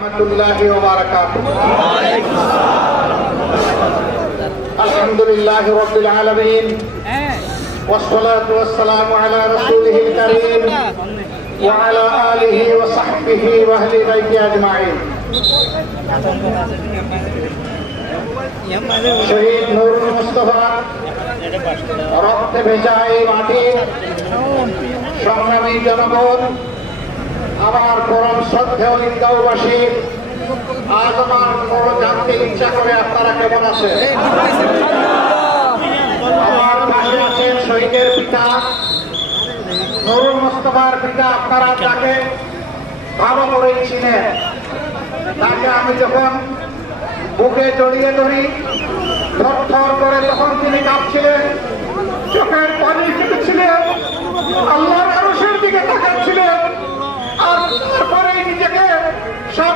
rahmatullahi wa barakatuh. Alhamdulillahi rabbil alamin. Wassalatu wassalamu ala rasulihil karim wa ala alihi wa sahbihi wa ahli baiti ajma'in. শহীদ নুরুল মুস্তাফা রক্তে ভেজা এই মাটির সংগ্রামী জনগণ, আমার পরম শ্রদ্ধেয় ঈদগাঁওবাসী, আজ আমার বড় জানতে ইচ্ছা করে আপনারা কেমন আছেন? আমার পাশে আছেন শহীদের পিতা নুরুল মুস্তাফার পিতা। আপনারা তাকে ভালো করেই চিনেন। তাকে আমি যখন বুকে জড়িয়ে ধরি, থরথর করে তখন তিনি কাঁপছিলেন, চোখের পানি ফেলেছিলেন, আল্লাহর আরশের দিকে তাকাচ্ছিলেন, আর তারপরে নিজেকে সব